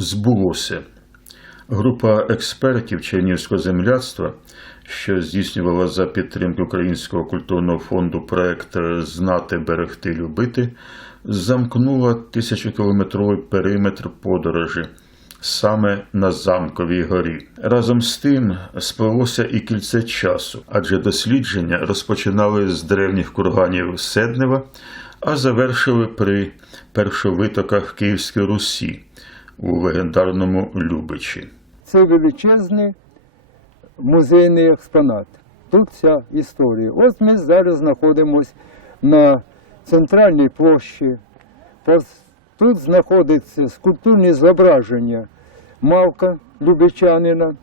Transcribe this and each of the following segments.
збулося. Група експертів Чернігівського земляцтва, що здійснювала за підтримки Українського культурного фонду проект Знати, берегти, любити, замкнула тисячокілометровий периметр подорожі саме на замковій горі. Разом з тим сплелося і кільце часу, адже дослідження розпочинали з древніх курганів Седнева, а завершили при першовитоках Київської Русі у легендарному Любичі. Це величезний музейний експонат. Тут вся історія. Ось ми зараз знаходимося на центральній площі. Тут знаходиться скульптурні зображення Мавка Любичанина.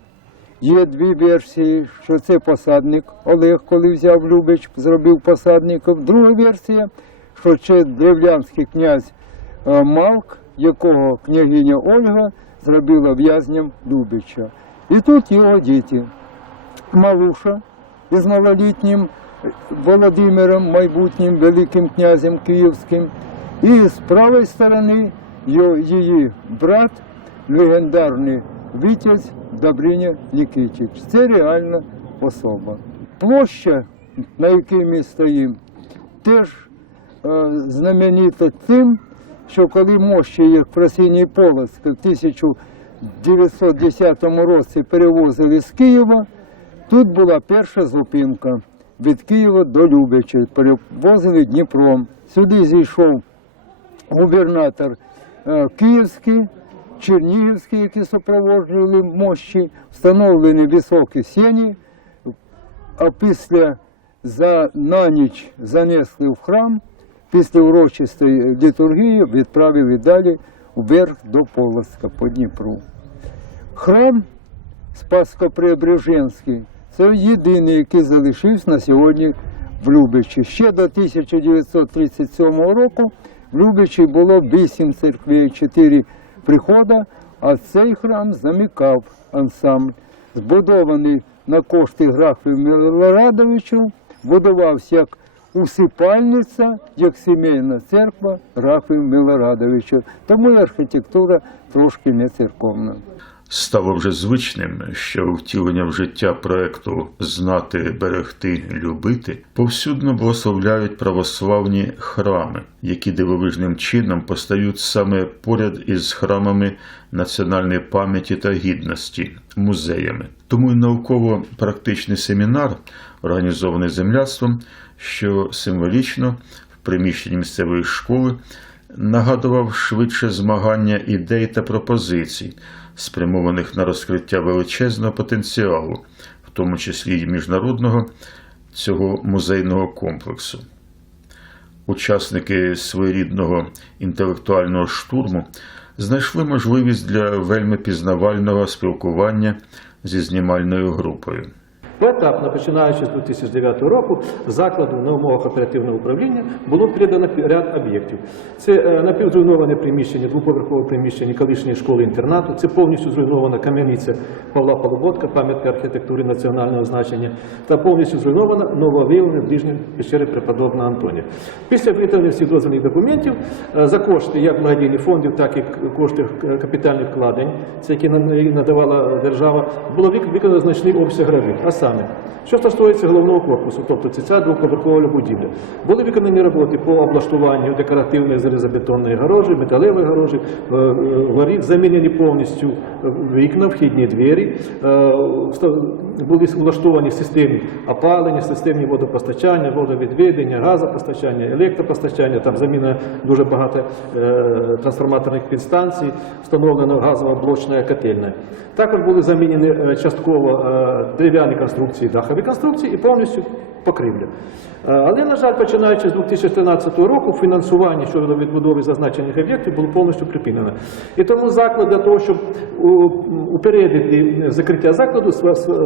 Є дві версії, що це посадник. Олег, коли взяв Любич, зробив посадником. Друга версія, що це древлянський князь е, Мавк, якого княгиня Ольга зробила в'язням Любича. І тут його діти. Малуша із малолітнім Володимиром, майбутнім великим князем київським. І з правої сторони її брат, легендарний витязь Добриня Нікітич. Це реальна особа. Площа, на якій ми стоїмо, теж е, знаменита тим, що коли мощі, як Просіній Полоцьк в 1910 році перевозили з Києва, тут була перша зупинка від Києва до Любича. Перевозили Дніпром. Сюди зійшов губернатор е, Київський, Чернігівський, які супроводжували мощі, встановлені високі сіні, а після за на ніч занесли в храм, після урочистої літургії відправили далі вверх до Полоцька по Дніпру. Храм Спаско-Преображенський це єдиний, який залишився на сьогодні в Любичі. Ще до 1937 року в Любичі було вісім церквей, чотири прихода, а цей храм замикав ансамбль. Збудований на кошти графів Милорадовичів, будувався як усипальниця, як сімейна церква графів Милорадовичів. Тому і архітектура трошки не церковна. Стало вже звичним, що втілення в життя проекту Знати, берегти, любити повсюдно благословляють православні храми, які дивовижним чином постають саме поряд із храмами національної пам'яті та гідності, музеями. Тому й науково-практичний семінар, організований земляцтвом, що символічно в приміщенні місцевої школи нагадував швидше змагання ідей та пропозицій, спрямованих на розкриття величезного потенціалу, в тому числі й міжнародного цього музейного комплексу. Учасники своєрідного інтелектуального штурму знайшли можливість для вельми пізнавального спілкування зі знімальною групою. Поетапно, починаючи з 2009 року, закладу на умовах оперативного управління було передано ряд об'єктів. Це е, напівзруйноване приміщення, двоповерхове приміщення колишньої школи-інтернату, це повністю зруйнована кам'яниця Павла Полуботка, пам'ятка архітектури національного значення, та повністю зруйнована нововиявлена ближня пещери преподобного Антонія. Після виготовлення всіх дозвільних документів е, за кошти як благодійних фондів, так і кошти капітальних вкладень, які надавала держава, було вик- виконано значний обсяг робіт. Саме, що стосується головного корпусу, тобто це ця двоповерхова будівля, були виконані роботи по облаштуванню декоративної залізобетонної гарожі, металевої гарожі, е, е, воріт, замінені повністю е, вікна, вхідні двері, е, були влаштовані системні опалення, системні водопостачання, водовідведення, газопостачання, електропостачання, там заміна дуже багато е, трансформаторних підстанцій, встановлена газова блочна котельне. Також були замінені е, частково е, дерев'яні конструкції, дахові конструкції і повністю покрівля. Е, Але, на жаль, починаючи з 2013 року, фінансування щодо відбудови зазначених об'єктів було повністю припинено. І тому заклад для того, щоб упередити закриття закладу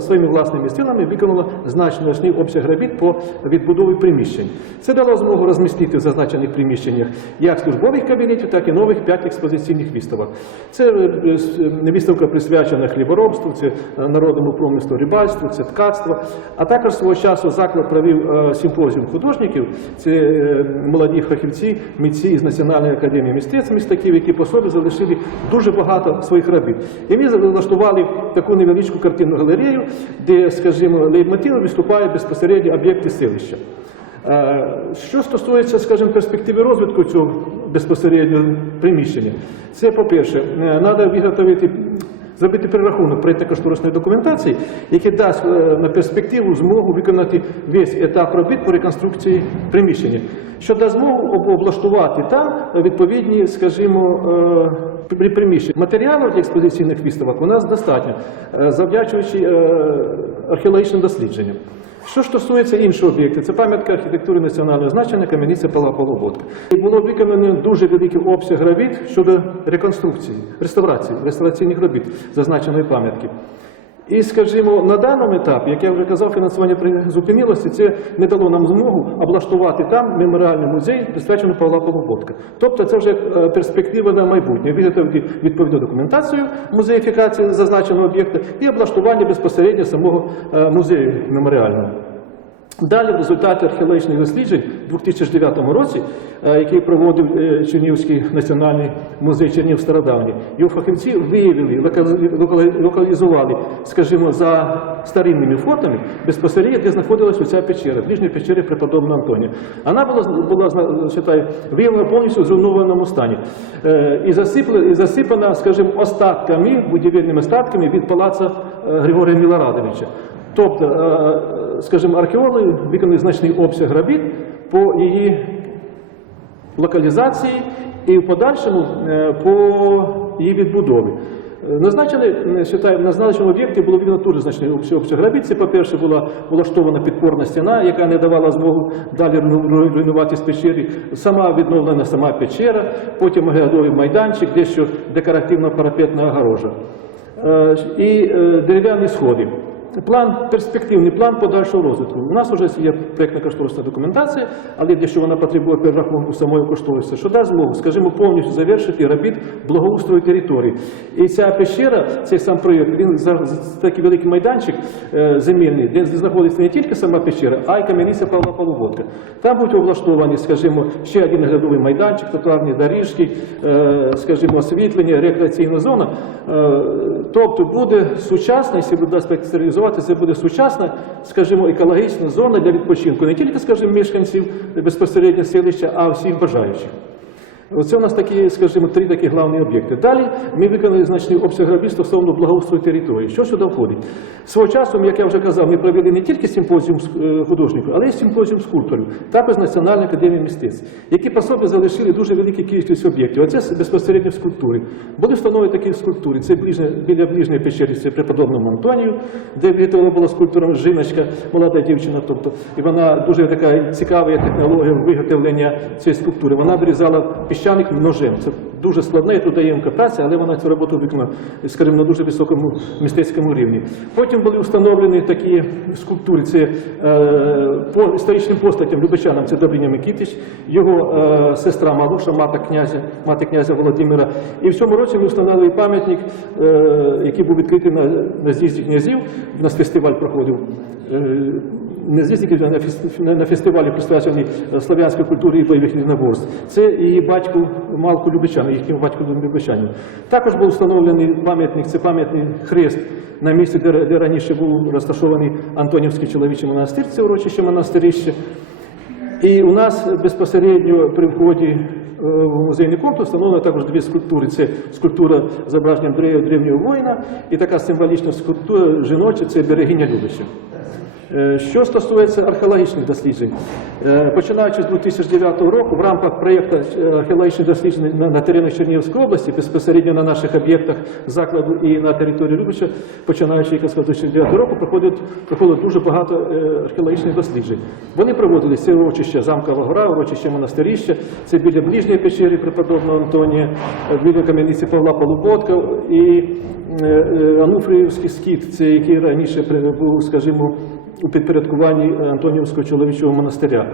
своїми власними силами, виконано значний обсяг робіт по відбудові приміщень. Це дало змогу розмістити в зазначених приміщеннях як службових кабінетів, так і нових п'ять експозиційних виставок. Це е, е, виставка присвячена хліборобству, це народному промислу рибальству, це ткацтво. А також свого часу заклад провів е, симпозіум художників. Це молоді фахівці, митці із Національної академії мистецтв міста Києва, які по собі залишили дуже багато своїх робіт. І ми влаштували таку невеличку картинну галерею, де, скажімо, лейтмотивом виступає безпосередньо об'єкти селища. Е, Що стосується, скажімо, перспективи розвитку цього безпосередньо приміщення, це, по-перше, треба виготовити, зробити перерахунок проєктно-кошторисної документації, який дасть е, на перспективу змогу виконати весь етап робіт по реконструкції приміщення, що дасть змогу облаштувати там відповідні, скажімо, е, приміщення. Матеріалів для експозиційних виставок у нас достатньо, е, завдячуючи археологічним дослідженням. Що стосується іншого об'єкту, це пам'ятка архітектури національного значення кам'яниця Пала Полуботка. І було виконано дуже великий обсяг робіт щодо реконструкції, реставрації, реставраційних робіт зазначеної пам'ятки. І, скажімо, на даному етапі, як я вже казав, фінансування призупинилося, це не дало нам змогу облаштувати там меморіальний музей, присвячений Павла Полуботка. Тобто це вже е, перспектива на майбутнє. Виготовити відповідну документацію музеїфікації зазначеного об'єкта і облаштування безпосередньо самого е, музею меморіального. Далі в результаті археологічних досліджень у 2009 році, е, який проводив е, Чернігівський національний музей Чернігів Стародавній, його фахівці виявили, локалізували, скажімо, за старинними фотами безпосередньо, де знаходилася ця печера, ближня печера преподобного Антонія. Вона була, була вважаю, виявлена повністю в зруйнованому стані. Е, І засипана, скажімо, остатками, будівельними остатками від палаца е, Григорія Мілорадовича. Тобто, скажімо, археологи виконали значний обсяг робіт по її локалізації і в подальшому е, по її відбудові. Е, Назначили, е, вважаю, на назначеному об'єкті було виконано дуже значний обсяг робіт. Це, по-перше, була влаштована підпорна стіна, яка не давала змогу далі руйну- руйну- руйнуватись печері. Сама відновлена сама печера, потім оглядовий майданчик, дещо декоративна парапетна огорожа і дерев'яні сходи. План, перспективний план подальшого розвитку. У нас вже є проєктно-кошторисна документація, але дещо вона потребує перерахунку самої кошторису, що дасть змогу, скажімо, повністю завершити робіт благоустрою території. І ця пещера, цей сам проєкт, він такий великий майданчик е, земельний, де знаходиться не тільки сама пещера, а й кам'яниця Павла Полуботка. Там будуть облаштовані, скажімо, ще один глядовий майданчик, тротуарні доріжки, е, скажімо, освітлення, рекреаційна зона. Е, Тобто буде сучасна, якщо буде спеціалізувати, це буде сучасна, скажімо, екологічна зона для відпочинку не тільки, скажімо, мешканців безпосередньо селища, а всіх бажаючих. Оце у нас такі, скажімо, три такі головні об'єкти. Далі ми виконали значний обсяг робіт стосовно благоустрою території. Що сюди входить? Свого часу, як я вже казав, ми провели не тільки симпозіум е, художників, але й симпозіум скульпторів, також Національної академії мистецтв, які по собі залишили дуже велику кількість об'єктів. Оце безпосередньо скульптури. Були встановлені такі скульптури. Це біля ближньої печері, це преподобному Антонію, де виготовлена була скульптуром жіночка, молода дівчина. Тобто, і вона дуже така цікава технологія виготовлення цієї скульптури. Вона вирізала піщаник ножем. Це дуже складна і трудоємка праця, але вона цю роботу виконала, скажімо, на дуже високому мистецькому рівні. Потім були встановлені такі скульптури. Це е, по історичним постатям Любичанам, це Добріня Микитич, його е, сестра Малуша, мати князя, мати князя Володимира. І в цьому році ми встановили пам'ятник, е, який був відкритий на, на з'їзді князів. У нас фестиваль проходив. Е, не з'їздників, на фес- на- на фестивалі присвячений слов'янській культурі і бойових єдиноборств. Це її батьку Малку Любичану, їхньому батьку Любичану. Також був встановлений пам'ятник, це пам'ятний хрест на місці, де, де раніше був розташований Антонівський чоловічий монастир, це урочище монастирище. І у нас безпосередньо при вході е, в музейний комплекс встановлено також дві скульптури. Це скульптура з зображенням древнього воїна і така символічна скульптура жіноча це берегиня Любича. Е, Що стосується археологічних досліджень, е, починаючи з 2009 року, в рамках проєкту е, археологічних досліджень на, на теренах Чернігівської області, безпосередньо на наших об'єктах закладу і на території Любича, починаючи з 2009 року, проходить, дуже багато археологічних досліджень. Вони проводилися це урочище Замкова гора, урочище монастиріща, це біля ближньої печери преподобного Антонія, біля кам'яниці Павла Полуботка і Ануфріївський скіт, це який раніше був, скажімо, у підпорядкуванні Антонівського чоловічого монастиря.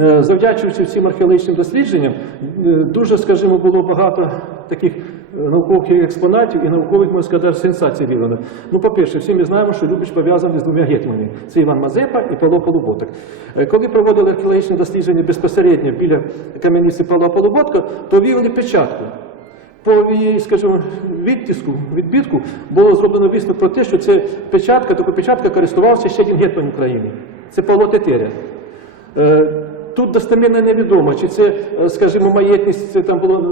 Е, Завдячуючи цим археологічним дослідженням, е, дуже, скажімо, було багато таких наукових експонатів і наукових, можна сказати, сенсацій виявлено. Ну, по-перше, всі ми знаємо, що Любич пов'язаний з двома гетьманами. Це Іван Мазепа і Павло Полуботок. Е, Коли проводили археологічні дослідження безпосередньо біля кам'яниці Павла Полуботка, то виявили печатку. По її, скажімо, відтиску, відбитку було зроблено висновок про те, що це печатка, така печатка користувався ще один гетьман України. Це Павло Тетеря. Е, Тут достеменно невідомо, чи це, е, скажімо, маєтність, це там було е,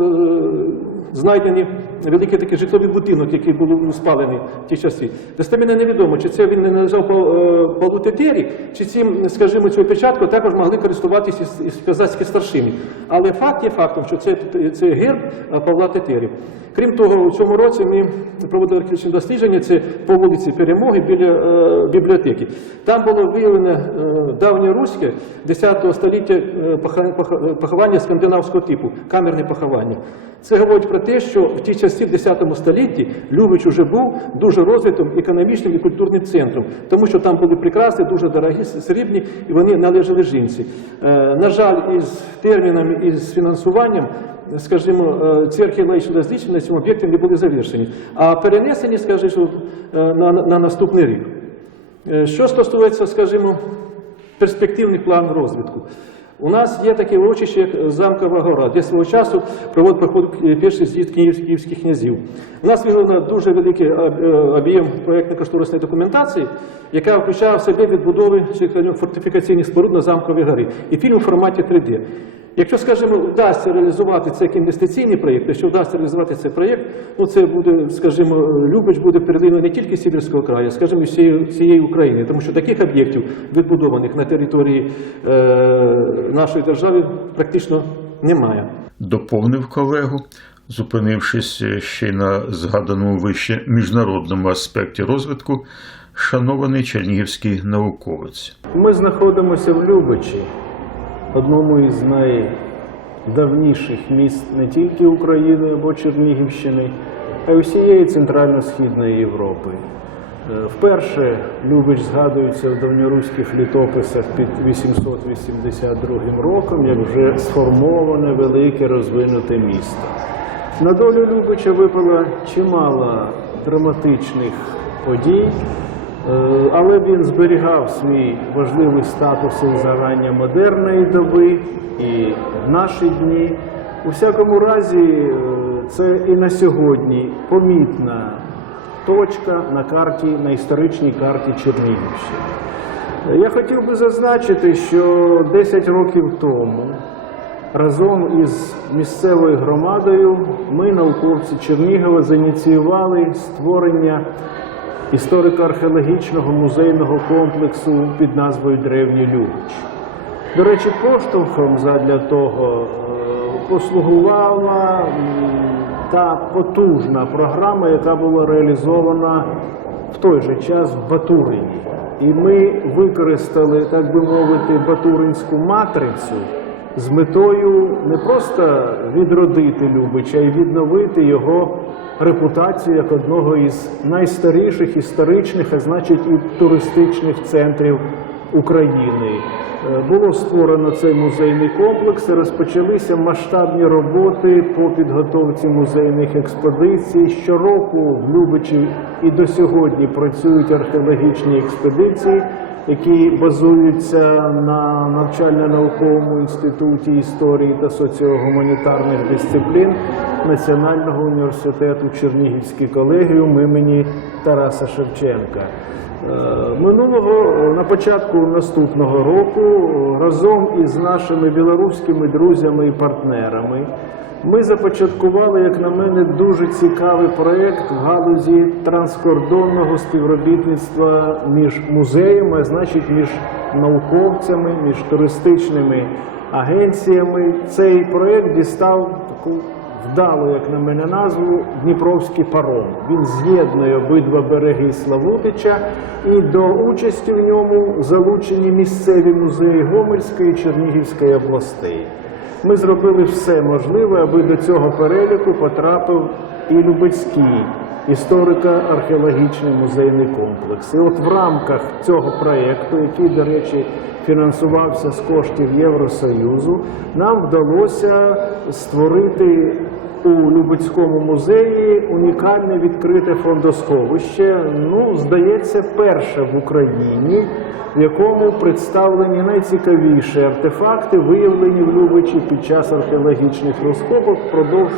знайдені великий такий житловий будинок, який був спалений в ті часи. Достеменно невідомо, чи це він не належав е, Павлу Тетері, чи цим, скажімо, цю печатку також могли користуватися казацькі старшини. Але факт є фактом, що це, це герб е, Павла Тетері. Крім того, у цьому році ми проводили археологічне дослідження, це по вулиці Перемоги біля е, бібліотеки. Там було виявлено е, давнє руське 10 століття е, поховання скандинавського типу, камерне поховання. Це говорить про те, що в ті часи, в 10 столітті, Любич уже був дуже розвитим економічним і культурним центром, тому що там були прикраси, дуже дорогі, срібні, і вони належали жінці. Е, На жаль, із термінами і з фінансуванням скажімо, ці археологічні дослідження на цьому об'єкті не були завершені, а перенесені, скажімо, е, на, на наступний рік. Е, Що стосується, скажімо, перспективних планів розвитку. У нас є таке урочище, як Замкова гора, де свого часу провод проходив перший з'їзд київських, князів. У нас виявлено дуже великий е, об'єм проєктно-кошторисної документації, яка включає в себе відбудови фортифікаційних споруд на Замковій горі. І фільм у форматі 3D. Якщо, скажімо, вдасться реалізувати це як інвестиційний проєкт, якщо вдасться реалізувати цей проєкт, ну це буде, скажімо, Любич буде перлиною не тільки Сіверського краю, а, скажімо, і всієї, всієї України, тому що таких об'єктів, відбудованих на території е, нашої держави, практично немає. доповнив колегу, зупинившись ще й на згаданому вище міжнародному аспекті розвитку, шанований чернігівський науковець. Ми знаходимося в Любичі, одному із найдавніших міст не тільки України або Чернігівщини, а й усієї Центрально-Східної Європи. Е, Вперше Любич згадується в давньоруських літописах під 882 роком, як вже сформоване велике розвинуте місто. На долю Любича випало чимало драматичних подій, але він зберігав свій важливий статус і за модерної доби і в наші дні. У всякому разі, е, це і на сьогодні помітна точка на карті, на історичній карті Чернігівщини. Е, Я хотів би зазначити, що 10 років тому разом із місцевою громадою ми, науковці Чернігова, зініціювали створення історико-археологічного музейного комплексу під назвою Древній Любич. До речі, поштовхом задля того е, послугувала та потужна програма, яка була реалізована в той же час в Батурині. І ми використали, так би мовити, батуринську матрицю з метою не просто відродити Любича, а й відновити його репутацію як одного із найстаріших історичних, а значить і туристичних центрів України. Е, Було створено цей музейний комплекс, розпочалися масштабні роботи по підготовці музейних експедицій. Щороку в Любичі і до сьогодні працюють археологічні експедиції, які базуються на навчально-науковому інституті історії та соціогуманітарних дисциплін Національного університету Чернігівський колегіум імені Тараса Шевченка. Е, Минулого на початку наступного року разом із нашими білоруськими друзями і партнерами ми започаткували, як на мене, дуже цікавий проєкт в галузі транскордонного співробітництва між музеями, а значить між науковцями, між туристичними агенціями. Цей проєкт дістав таку вдалу, як на мене, назву Дніпровський паром. Він з'єднує обидва береги Славутича, і до участі в ньому залучені місцеві музеї Гомельської і Чернігівської областей. Ми зробили все можливе, аби до цього переліку потрапив і Любецький історико-археологічний музейний комплекс. І от в рамках цього проєкту, який, до речі, фінансувався з коштів Євросоюзу, нам вдалося створити у Любецькому музеї унікальне відкрите фондосховище. Ну, здається, перше в Україні, в якому представлені найцікавіші артефакти, виявлені в Любичі під час археологічних розкопок впродовж,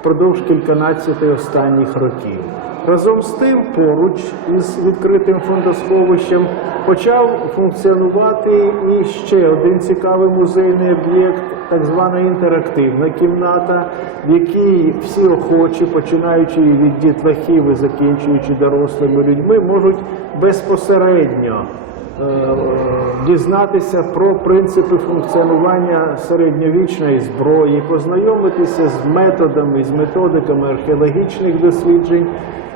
впродовж кільканадцяти останніх років. Разом з тим, поруч із відкритим фондосховищем почав функціонувати і ще один цікавий музейний об'єкт, так звана інтерактивна кімната, в якій всі охочі, починаючи від дітлахів і закінчуючи дорослими людьми, можуть безпосередньо дізнатися про принципи функціонування середньовічної зброї, познайомитися з методами, з методиками археологічних досліджень.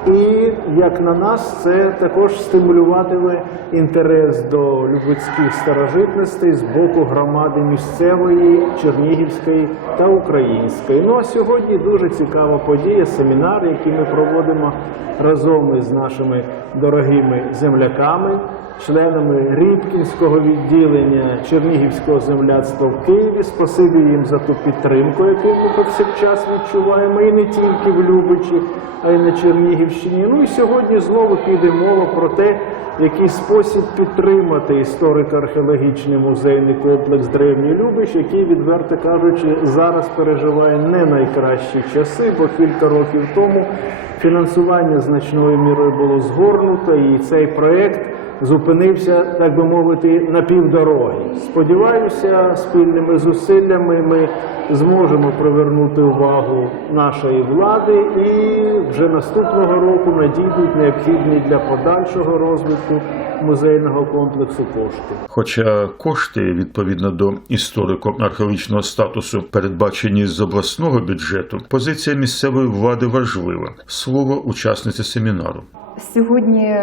І, як на нас, це також стимулюватиме інтерес до любицьких старожитностей з боку громади місцевої, чернігівської та української. Ну а сьогодні дуже цікава подія, семінар, який ми проводимо разом із нашими дорогими земляками, членами Рібкінського відділення Чернігівського земляцтва в Києві. Спасибі їм за ту підтримку, яку ми повсякчас відчуваємо, і не тільки в Любичі, а й на Чернігівщині. Ну і сьогодні знову піде мова про те, який спосіб підтримати історико-археологічний музейний комплекс Древній Любич, який, відверто кажучи, зараз переживає не найкращі часи, бо кілька років тому фінансування значною мірою було згорнуто, і цей проект зупинився, так би мовити, на півдороги. Сподіваюся, спільними зусиллями ми зможемо привернути увагу нашої влади і вже наступного року надійдуть необхідні для подальшого розвитку музейного комплексу кошти. Хоча кошти відповідно до історико-археологічного статусу передбачені з обласного бюджету, позиція місцевої влади важлива. Слово учасниці семінару. Сьогодні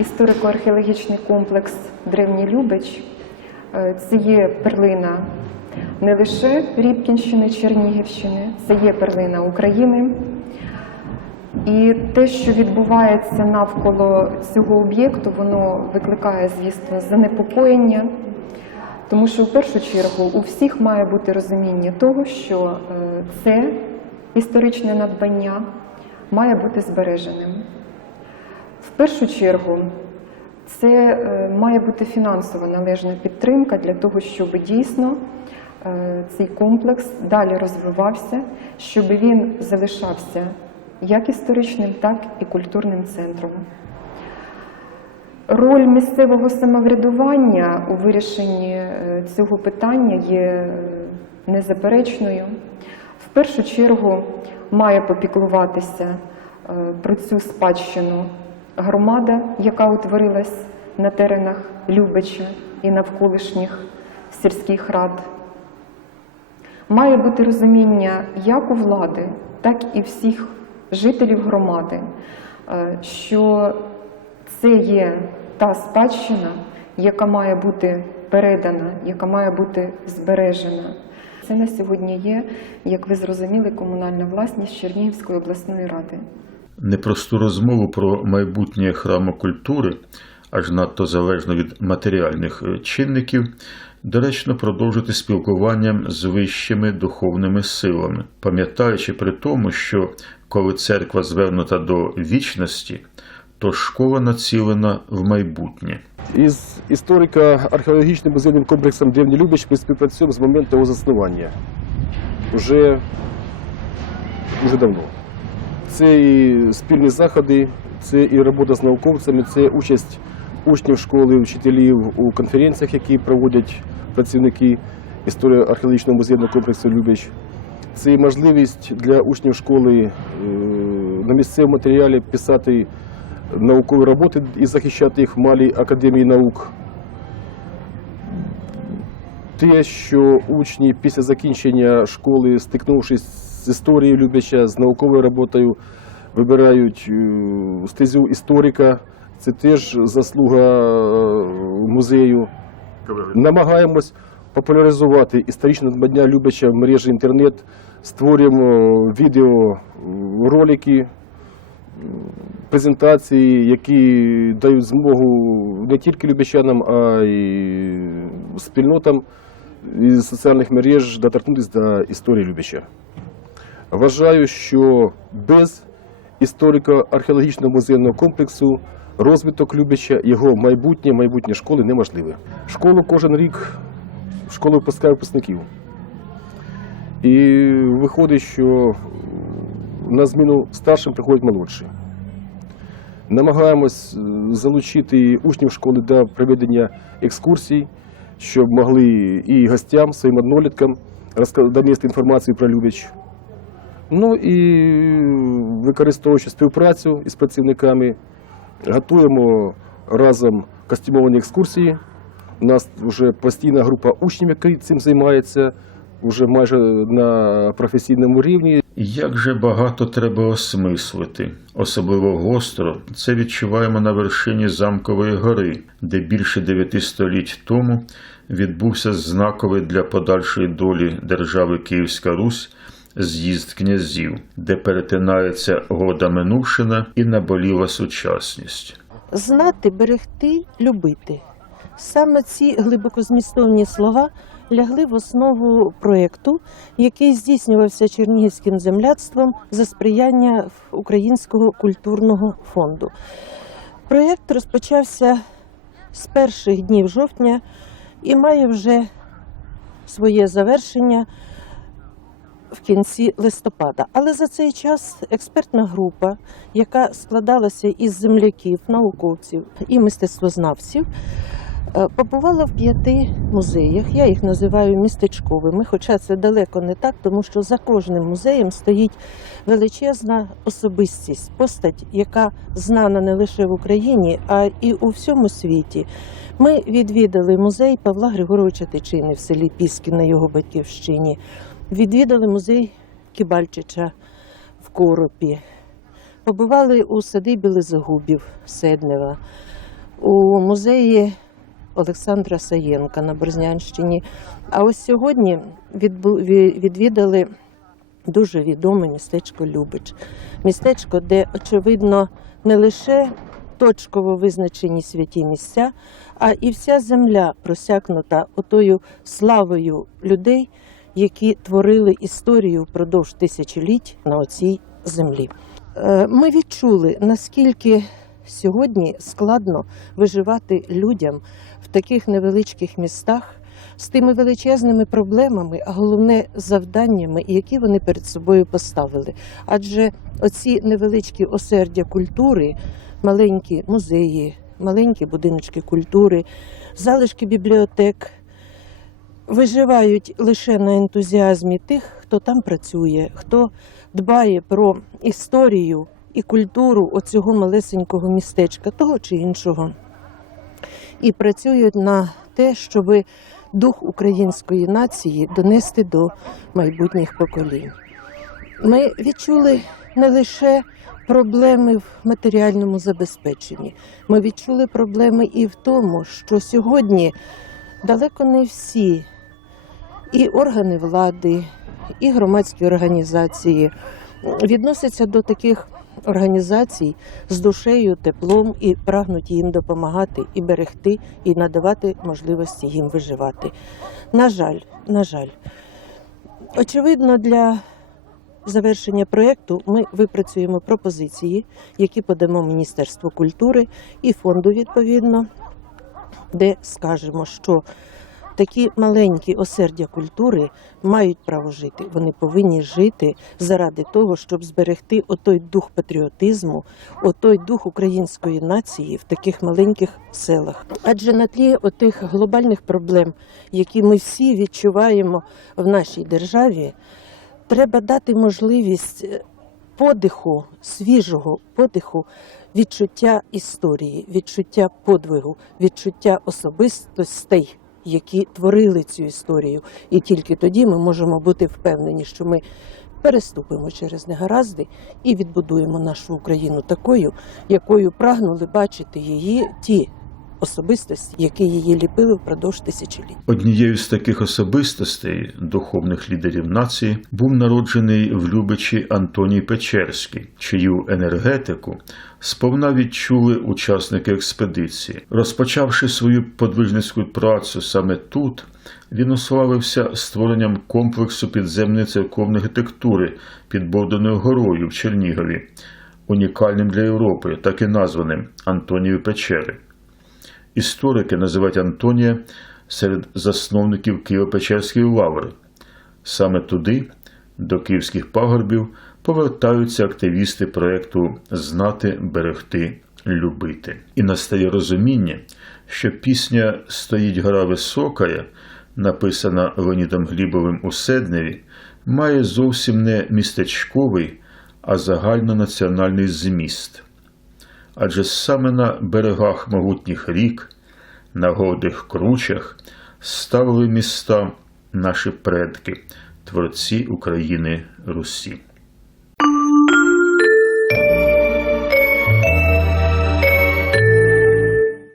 історико-археологічний комплекс Древній Любич е, це є перлина не лише Рібкінщини, Чернігівщини, це є перлина України. І те, що відбувається навколо цього об'єкту, воно викликає, звісно, занепокоєння, тому що в першу чергу у всіх має бути розуміння того, що е, це історичне надбання має бути збереженим. В першу чергу це е, має бути фінансова належна підтримка для того, щоб дійсно е, цей комплекс далі розвивався, щоб він залишався як історичним, так і культурним центром. Роль місцевого самоврядування у вирішенні е, цього питання є незаперечною. В першу чергу має попіклуватися про цю спадщину громада, яка утворилась на теренах Любича і навколишніх сільських рад. Має бути розуміння як у влади, так і всіх жителів громади, е, що це є та спадщина, яка має бути передана, яка має бути збережена. Це на сьогодні є, як ви зрозуміли, комунальна власність Чернігівської обласної ради. Непросту розмову про майбутнє храму культури, аж надто залежно від матеріальних е, чинників, доречно продовжити спілкуванням з вищими духовними силами, пам'ятаючи при тому, що коли церква звернута до вічності, то школа націлена в майбутнє. Із історико-археологічним музейним комплексом Древній Любич ми співпрацюємо з моменту його заснування. Уже, уже давно. Це і спільні заходи, це і робота з науковцями, це участь учнів школи, вчителів у конференціях, які проводять працівники історико-археологічного музейного комплексу Любич. Це і можливість для учнів школи е, на місцевому матеріалі писати наукові роботи і захищати їх в Малій академії наук. Те, що учні після закінчення школи, стикнувшись з історією Любича, з науковою роботою, вибирають е, стезю історика, це теж заслуга е, музею. Намагаємось популяризувати історичне надбання Любича в мережі інтернет, створюємо відео, ролики, презентації, які дають змогу не тільки любичанам, а й спільнотам із соціальних мереж доторкнутися до історії Любича. Вважаю, що без історико-археологічного музейного комплексу розвиток Любича, його майбутнє, майбутнє школи неможливе. Школу кожен рік школа випускає випускників. І виходить, що на зміну старшим приходять молодші. Намагаємось е, залучити учнів школи до проведення екскурсій, щоб могли і гостям, своїм одноліткам донести інформацію про Любич. Ну і використовуючи співпрацю із працівниками, готуємо разом костюмовані екскурсії. У нас вже постійна група учнів, які цим займаються, вже майже на професійному рівні. Як же багато треба осмислити, особливо гостро це відчуваємо на вершині замкової гори, де більше дев'яти століть тому відбувся знаковий для подальшої долі держави Київська Русь з'їзд князів, де перетинається года минувшина і наболіла сучасність. Знати, берегти, любити. Саме ці глибокозмістовні слова лягли в основу проєкту, який здійснювався Чернігівським земляцтвом за сприяння Українського культурного фонду. Проєкт розпочався з перших днів жовтня і має вже своє завершення в кінці листопада. Але за цей час експертна група, яка складалася із земляків, науковців і мистецтвознавців, е, побувала в п'яти музеях. Я їх називаю містечковими, хоча це далеко не так, тому що за кожним музеєм стоїть величезна особистість, постать, яка знана не лише в Україні, а і у всьому світі. Ми відвідали музей Павла Григоровича Тичини в селі Піски на його батьківщині. Відвідали музей Кібальчича в Коропі. Побували у садибі Лизогубів Седнева, у музеї Олександра Саєнка на Борзнянщині. А ось сьогодні відвідали дуже відоме містечко Любич. Містечко, де, очевидно, не лише точково визначені святі місця, а і вся земля просякнута отою славою людей, які творили історію впродовж тисячоліть на оцій землі. Е, Ми відчули, наскільки сьогодні складно виживати людям в таких невеличких містах з тими величезними проблемами, а головне завданнями, які вони перед собою поставили. Адже оці невеличкі осердя культури, маленькі музеї, маленькі будиночки культури, залишки бібліотек виживають лише на ентузіазмі тих, хто там працює, хто дбає про історію і культуру оцього малесенького містечка, того чи іншого, і працюють на те, щоб дух української нації донести до майбутніх поколінь. Ми відчули не лише проблеми в матеріальному забезпеченні, ми відчули проблеми і в тому, що сьогодні далеко не всі і органи влади, і громадські організації відносяться до таких організацій з душею, теплом і прагнуть їм допомагати, і берегти, і надавати можливості їм виживати. На жаль, на жаль, очевидно, для завершення проєкту ми випрацюємо пропозиції, які подамо Міністерству культури і фонду відповідно, де скажемо, що такі маленькі осердя культури мають право жити. Вони повинні жити заради того, щоб зберегти отой дух патріотизму, отой дух української нації в таких маленьких селах. Адже на тлі отих глобальних проблем, які ми всі відчуваємо в нашій державі, треба дати можливість е, подиху, свіжого подиху, відчуття історії, відчуття подвигу, відчуття особистостей, які творили цю історію. І тільки тоді ми можемо бути впевнені, що ми переступимо через негаразди і відбудуємо нашу Україну такою, якою прагнули бачити її ті особистості, які її ліпили впродовж тисячоліть. Однією з таких особистостей, духовних лідерів нації, був народжений в Любичі Антоній Печерський, чию енергетику сповна відчули учасники експедиції. Розпочавши свою подвижницьку працю саме тут, він уславився створенням комплексу підземної церковної архітектури під Богданою горою в Чернігові, унікальним для Європи, так і названим Антонієві Печери. Історики називають Антонія серед засновників Києво-Печерської лаври. Саме туди, до київських пагорбів, повертаються активісти проєкту Знати, берегти, любити. І настає розуміння, що пісня Стоїть гора високая, написана Леонідом Глібовим у Седневі, має зовсім не містечковий, а загальнонаціональний зміст адже саме на берегах могутніх рік, на гордих кручах ставили міста наші предки, творці України Русі.